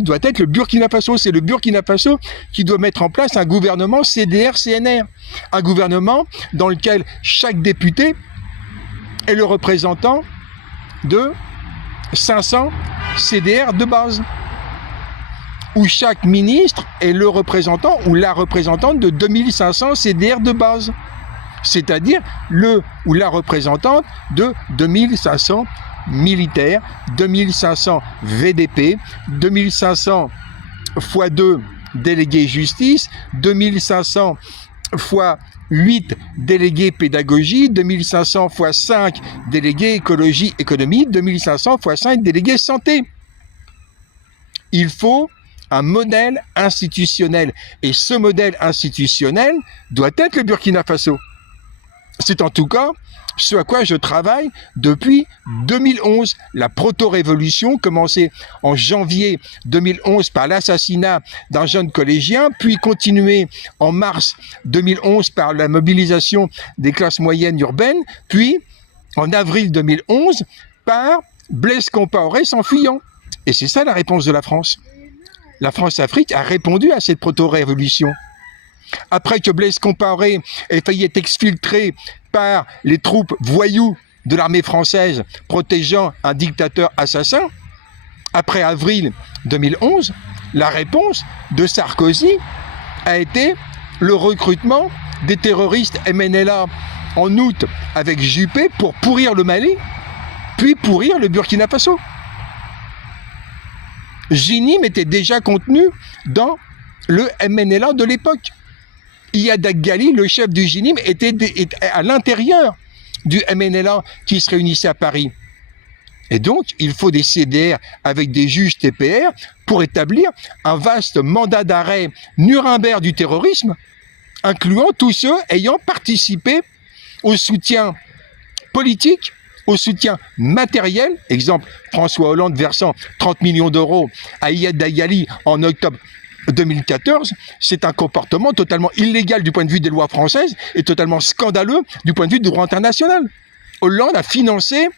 doit être le Burkina Faso. C'est le Burkina Faso qui doit mettre en place un gouvernement CDR-CNR. Un gouvernement dans lequel chaque député est le représentant de 500 CDR de base. Où chaque ministre est le représentant ou la représentante de 2500 CDR de base. C'est-à-dire le ou la représentante de 2500 militaires, 2500 VDP, 2500 x 2 délégués justice, 2500 x 8 délégués pédagogie, 2500 x 5 délégués écologie économie, 2500 x 5 délégués santé. Il faut un modèle institutionnel. Et ce modèle institutionnel doit être le Burkina Faso. C'est en tout cas ce à quoi je travaille depuis 2011. La proto-révolution, commencée en janvier 2011 par l'assassinat d'un jeune collégien, puis continuée en mars 2011 par la mobilisation des classes moyennes urbaines, puis en avril 2011 par Blaise Compaoré s'enfuyant. Et c'est ça la réponse de la France. La France-Afrique a répondu à cette proto-révolution. Après que Blaise Compaoré ait failli être exfiltré par les troupes voyous de l'armée française protégeant un dictateur assassin, après avril 2011, la réponse de Sarkozy a été le recrutement des terroristes MNLA en août avec Juppé pour pourrir le Mali, puis pourrir le Burkina Faso. JINIM était déjà contenu dans le MNLA de l'époque. Iyad Ghali, le chef du JINIM, était à l'intérieur du MNLA qui se réunissait à Paris. Et donc, il faut des CDR avec des juges TPR pour établir un vaste mandat d'arrêt Nuremberg du terrorisme, incluant tous ceux ayant participé au soutien politique, au soutien matériel, exemple François Hollande versant 30 millions d'euros à Iyad Ghali en octobre 2014, c'est un comportement totalement illégal du point de vue des lois françaises et totalement scandaleux du point de vue du droit international. Hollande a financé